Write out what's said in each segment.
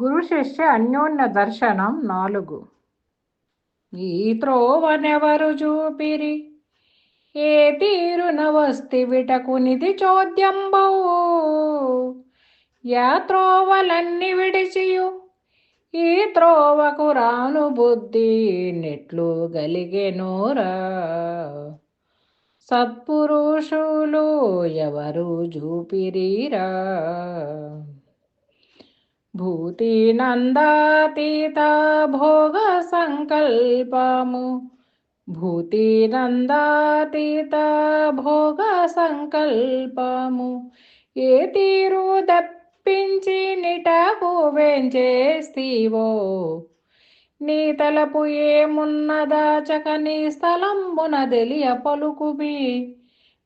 గురు శిష్య అన్యోన్య దర్శనం 4. ఈ త్రోవనెవరు చూపిరి ఏ తీరున వస్తి విటకునిది చోద్యంబౌ యా త్రోవలన్ని విడిచియు ఈ త్రోవకు రాను బుద్ధి నెట్లు గలిగెనోరా. సత్పురుషులు ఎవరు చూపిరీరా. భూతి నందాతీత భోగ సంకల్పము భూతి నందాతీత భోగ సంకల్పము ఏ తీరు దప్పించి నిటకు వెంచేస్తీవో నీ తలపు ఏమున్నదాచక నీ స్థలంబున తెలియ పలుకుమి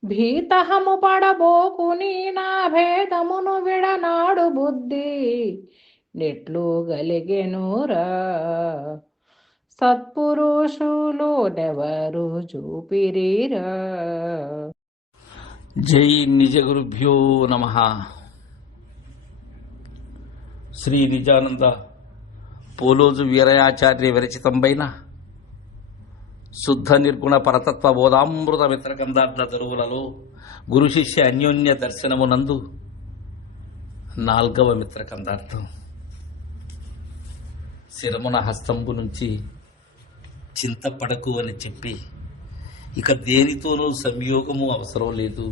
భీతహము పడబోకు నీ నా భేదమును విడనాడు బుద్ధి నెట్లు గలిగెనురా. సత్పురుషులు నెవరు చూపిరీరా. జై నిజ గురుభ్యో నమః. శ్రీ నిజానంద పోలోజు వీరయాచార్య విరచితంబైన శుద్ధ నిర్గుణ పరతత్వ బోధామృత మిత్రకందార్థ తరువులలో గురు శిష్య అన్యోన్య దర్శనమునందు 4వ మిత్రకందార్థం. శిరమున హస్తంబు నుంచి చింతపడకు అని చెప్పి ఇక దేనితోనూ సంయోగము అవసరం లేదు,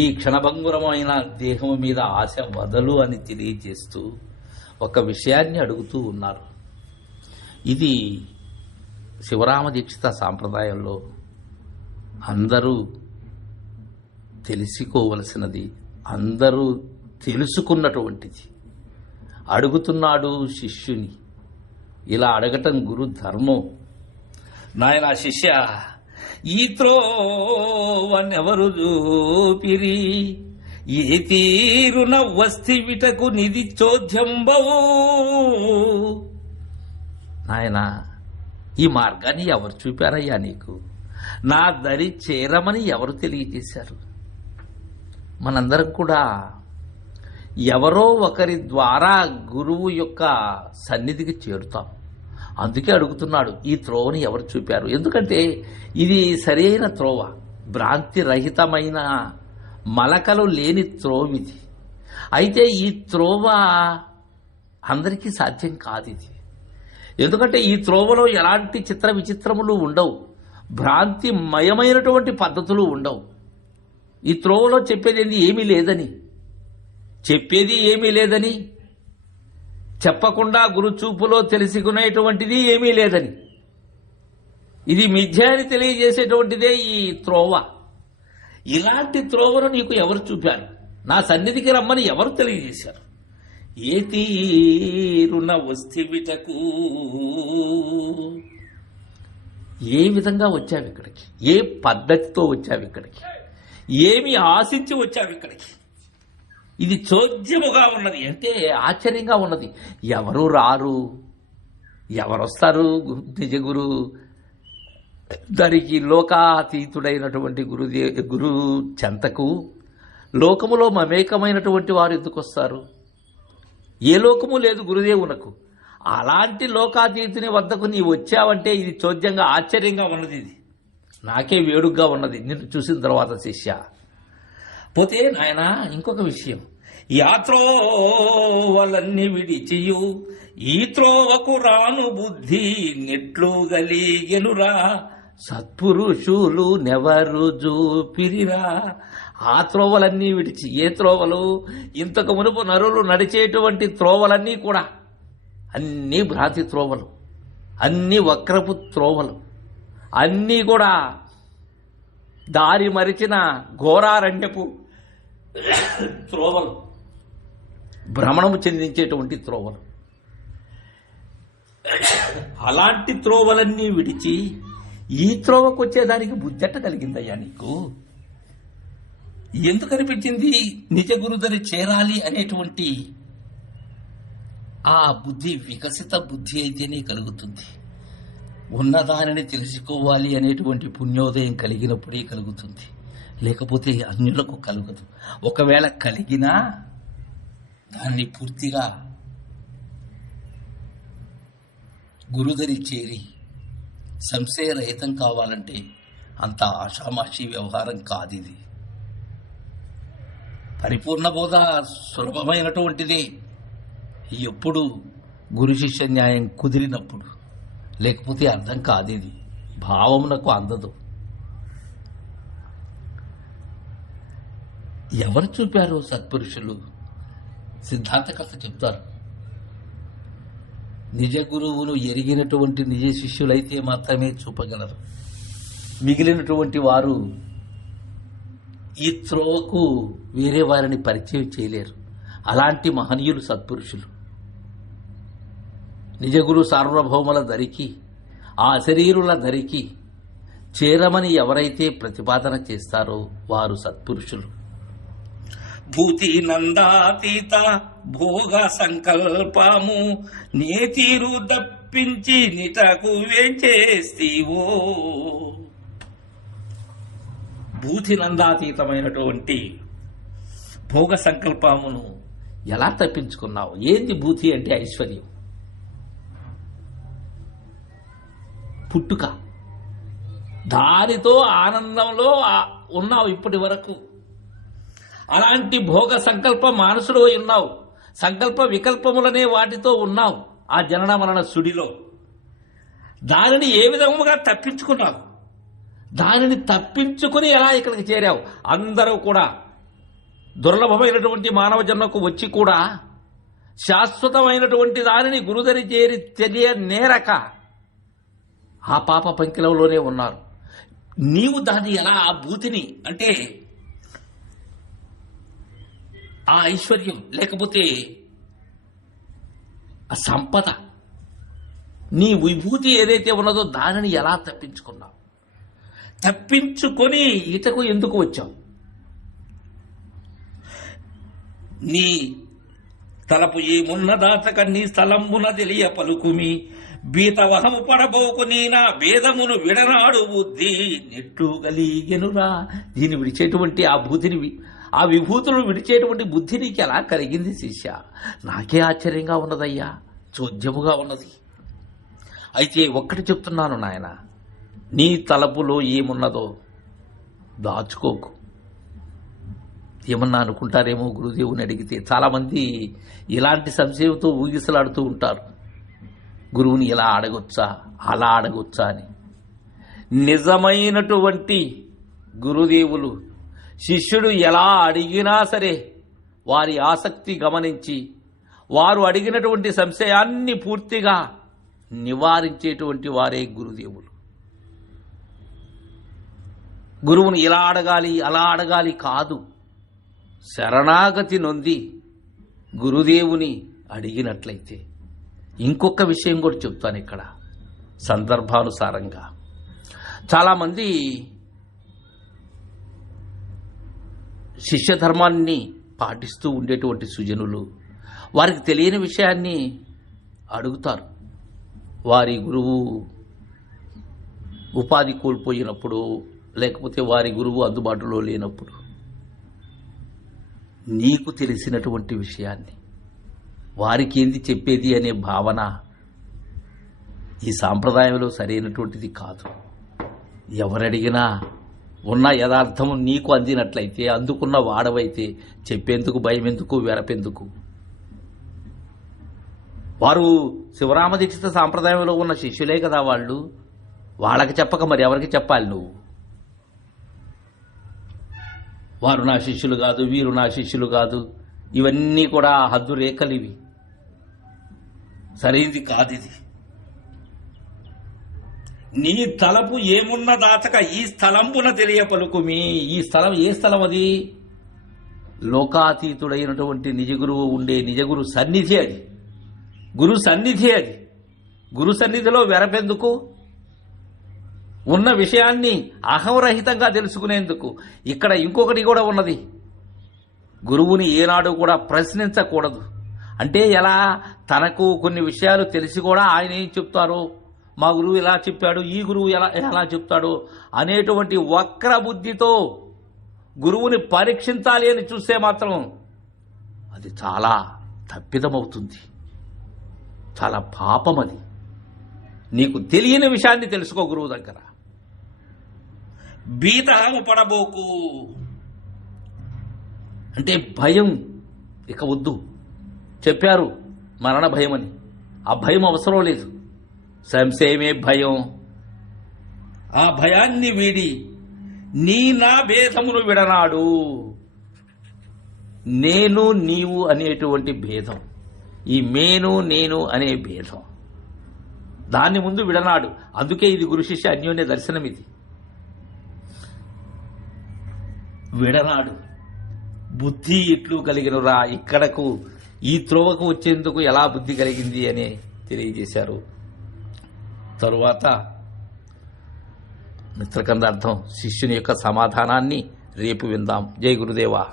ఈ క్షణభంగురమైన దేహము మీద ఆశ వదలు అని తెలియజేస్తూ ఒక విషయాన్ని అడుగుతూ ఉన్నారు. ఇది శివరామ దీక్షిత సాంప్రదాయంలో అందరూ తెలుసుకోవలసినది, అందరూ తెలుసుకున్నటువంటిది. అడుగుతున్నాడు శిష్యుని, ఇలా అడగటం గురు ధర్మం. నాయన శిష్య, ఈ త్రోవనెవరు చూపిరి ఏ తీరున వస్తి విటకు నిధి చోద్యంబవు. నాయన, ఈ మార్గాన్ని ఎవరు చూపారయ్యా నీకు? నా దరి చేరమని ఎవరు తెలియజేశారు? మనందరం కూడా ఎవరో ఒకరి ద్వారా గురువు యొక్క సన్నిధికి చేరుతాం. అందుకే అడుగుతున్నాడు, ఈ త్రోవని ఎవరు చూపారు? ఎందుకంటే ఇది సరైన త్రోవ, భ్రాంతి రహితమైన మలకలు లేని త్రోవిది. అయితే ఈ త్రోవ అందరికీ సాధ్యం కాదు. ఇది ఎందుకంటే ఈ త్రోవలో ఎలాంటి చిత్ర విచిత్రములు ఉండవు, భ్రాంతి మయమైనటువంటి పద్ధతులు ఉండవు. ఈ త్రోవలో చెప్పేది ఏమీ లేదని చెప్పకుండా గురుచూపులో తెలుసుకునేటువంటిది ఏమీ లేదని, ఇది మిథ్య అని తెలియజేసేటువంటిదే ఈ త్రోవ. ఇలాంటి త్రోవను నీకు ఎవరు చూపారు? నా సన్నిధికి రమ్మని ఎవరు తెలియజేశారు? ఏ తీరున వస్తివిటకు, ఏ విధంగా వచ్చావు ఇక్కడికి? ఏ పద్ధతితో వచ్చావు ఇక్కడికి? ఏమి ఆశించి వచ్చావు ఇక్కడికి? ఇది చోద్యముగా ఉన్నది, అంటే ఆశ్చర్యంగా ఉన్నది. ఎవరు రారు, ఎవరొస్తారు నిజగురు దరికి? లోకాతీతుడైనటువంటి గురు చెంతకు లోకములో మమేకమైనటువంటి వారు ఎందుకు వస్తారు? ఏ లోకము లేదు గురుదేవునకు. అలాంటి లోకాతీతుని వద్దకు నీవు వచ్చావంటే ఇది చోద్యంగా ఆశ్చర్యంగా ఉన్నది. ఇది నాకే వేడుగ్గా ఉన్నది నిన్ను చూసిన తర్వాత శిష్య. పోతే నాయన, ఇంకొక విషయం, యాత్రోవలన్నీ విడిచియు ఈ త్రోవకు రాను బుద్ధి నెట్లు గలిగెనురా. సత్పురుషులు నెవరు చూపిరిరా. ఆ త్రోవలన్నీ విడిచి, ఏ త్రోవలు? ఇంతకు మునుపు నరులు నడిచేటువంటి త్రోవలన్నీ కూడా అన్నీ భ్రాంతి త్రోవలు, అన్నీ వక్రపు త్రోవలు, అన్నీ కూడా దారి మరిచిన ఘోరారణ్యపు త్రోవలు, భ్రమణము చెందించేటువంటి త్రోవలు. అలాంటి త్రోవలన్నీ విడిచి ఈ త్రోవకు వచ్చేదానికి బుద్ధెట్ట కలిగిందయ్యా నీకు? ఎందుకు అనిపించింది నిజ గురుదరి చేరాలి అనేటువంటి ఆ బుద్ధి? వికసిత బుద్ధి అయితేనే కలుగుతుంది. ఉన్నదానిని తెలుసుకోవాలి అనేటువంటి పుణ్యోదయం కలిగినప్పుడే కలుగుతుంది, లేకపోతే అన్యులకు కలుగదు. ఒకవేళ కలిగినా దాన్ని పూర్తిగా గురుదరి చేరి సంశయరహితం కావాలంటే అంత ఆషామాషి వ్యవహారం కాదు ఇది. పరిపూర్ణ బోధ సులభమైనటువంటిది ఎప్పుడు గురు శిష్య న్యాయం కుదిరినప్పుడు, లేకపోతే అర్థం కాదు. ఇది భావమునకు అందదు. ఎవరు చూపారు సత్పురుషులు? సిద్ధాంతకర్త చెప్తారు, నిజ గురువును ఎరిగినటువంటి నిజ శిష్యులైతే మాత్రమే చూపగలరు. మిగిలినటువంటి వారు ఈ త్రోవకు వేరే వారిని పరిచయం చేయలేరు. అలాంటి మహనీయులు సత్పురుషులు. నిజగురు సార్వభౌముల దరికి, ఆ శరీరుల దరికి చేరమని ఎవరైతే ప్రతిపాదన చేస్తారో వారు సత్పురుషులు. భూతి నందాతీత భోగ సంకల్పము నేతీరు దప్పించి నిటకు వేంచేస్తీవో. భూతి నందాతీతమైనటువంటి భోగ సంకల్పమును ఎలా తప్పించుకున్నావు? ఏంది భూతి అంటే? ఐశ్వర్యం, పుట్టుక. దానితో ఆనందంలో ఉన్నావు ఇప్పటి వరకు. అలాంటి భోగ సంకల్ప మానసుడు ఉన్నావు. సంకల్ప వికల్పములనే వాటితో ఉన్నావు ఆ జనన మరణ సుడిలో. దానిని ఏ విధముగా తప్పించుకున్నావు? దానిని తప్పించుకుని ఎలా ఇక్కడికి చేరావు? అందరూ కూడా దుర్లభమైనటువంటి మానవ జన్మకు వచ్చి కూడా శాశ్వతమైనటువంటి దానిని గురుదరి చేరి తెలియనేరక ఆ పాప పంకిలంలోనే ఉన్నారు. నీవు దాన్ని ఎలా, ఆ భూతిని అంటే ఆ ఐశ్వర్యం లేకపోతే ఆ సంపద, నీ విభూతి ఏదైతే ఉన్నదో దానిని ఎలా తప్పించుకున్నావు? తప్పించుకొని ఇటకు ఎందుకు వచ్చావు? నీ తలపు ఏమున్నదాతక నీ స్థలంబున తెలియ పలుకుమి బీతవహము పడబోకు నీనా భేదమును విడనాడు బుద్ధి నెట్టు కలిగెనురా. దీన్ని విడిచేటువంటి ఆ భూతిని, ఆ విభూతులు విడిచేటువంటి బుద్ధి నీకు ఎలా కలిగింది శిష్య? నాకే ఆశ్చర్యంగా ఉన్నదయ్యా, చోద్యముగా ఉన్నది. అయితే ఒక్కటి చెప్తున్నాను నాయన, నీ తలపులో ఏమున్నదో దాచుకోకు. ఏమన్నా అనుకుంటారేమో గురుదేవుని అడిగితే. చాలామంది ఇలాంటి సంశయంతో ఊగిసలాడుతూ ఉంటారు, గురువుని ఇలా అడగొచ్చా, అలా అడగొచ్చా అని. నిజమైనటువంటి గురుదేవులు శిష్యుడు ఎలా అడిగినా సరే వారి ఆసక్తి గమనించి వారు అడిగినటువంటి సంశయాన్ని పూర్తిగా నివారించేటువంటి వారే గురుదేవులు. గురువుని ఇలా అడగాలి అలా అడగాలి కాదు, శరణాగతి నొంది గురుదేవుని అడిగినట్లయితే. ఇంకొక విషయం కూడా చెప్తాను ఇక్కడ సందర్భానుసారంగా. చాలామంది శిష్య ధర్మాన్ని పాటిస్తూ ఉండేటువంటి సుజనులు వారికి తెలియని విషయాన్ని అడుగుతారు. వారి గురువు ఉపాధి కోల్పోయినప్పుడు, లేకపోతే వారి గురువు అందుబాటులో లేనప్పుడు నీకు తెలిసినటువంటి విషయాన్ని వారికి ఏంది చెప్పేది అనే భావన ఈ సాంప్రదాయంలో సరైనటువంటిది కాదు. ఎవరడిగినా ఉన్న యథార్థము నీకు అందినట్లయితే, అందుకున్న వాడవైతే చెప్పేందుకు భయం ఎందుకు, వెరపెందుకు? వారు శివరామ దీక్షిత సాంప్రదాయంలో ఉన్న శిష్యులే కదా వాళ్ళు. వాళ్ళకి చెప్పక మరి ఎవరికి చెప్పాలి నువ్వు? వారు నా శిష్యులు కాదు, వీరు నా శిష్యులు కాదు, ఇవన్నీ కూడా హద్దు రేఖలు. ఇవి సరైనది కాదు. ఇది నీ తలపు ఏమున్న దాచక ఈ స్థలంపున తెలియ పలుకుమి. ఈ స్థలం ఏ స్థలం? అది లోకాతీతుడైనటువంటి నిజగురువు ఉండే నిజగురు సన్నిధి. అది గురు సన్నిధి. అది గురు సన్నిధిలో వెరపెందుకు? ఉన్న విషయాన్ని అహంరహితంగా తెలుసుకునేందుకు. ఇక్కడ ఇంకొకటి కూడా ఉన్నది, గురువుని ఏనాడు కూడా ప్రశ్నించకూడదు. అంటే ఎలా? తనకు కొన్ని విషయాలు తెలిసి కూడా ఆయన ఏం చెప్తారో, మా గురువు ఇలా చెప్పాడు, ఈ గురువు ఎలా చెప్తాడు అనేటువంటి వక్ర బుద్ధితో గురువుని పరీక్షించాలి అని చూస్తే మాత్రం అది చాలా తప్పిదమవుతుంది, చాలా పాపం. అది నీకు తెలియని విషయాన్ని తెలుసుకో గురువు దగ్గర. భీతహము పడబోకు అంటే భయం ఇక వద్దు. చెప్పారు మరణ భయం అని, ఆ భయం అవసరం లేదు. సంశయమే భయం. ఆ భయాన్ని వీడి నీ నా భేదమును విడనాడు. నేను నీవు అనేటువంటి భేదం, ఈ మేను నేను అనే భేదం, దాన్ని ముందు విడనాడు. అందుకే ఇది గురు శిష్య అన్యోన్య దర్శనం. ఇది విడనాడు. బుద్ధి ఇట్లు కలిగినరా, ఇక్కడకు ఈ త్రోవకు వచ్చేందుకు ఎలా బుద్ధి కలిగింది అని తెలియజేశారు. తరువాత మిత్రకందార్థం శిష్యుని యొక్క సమాధానాన్ని రేపు విందాం. జై గురుదేవా.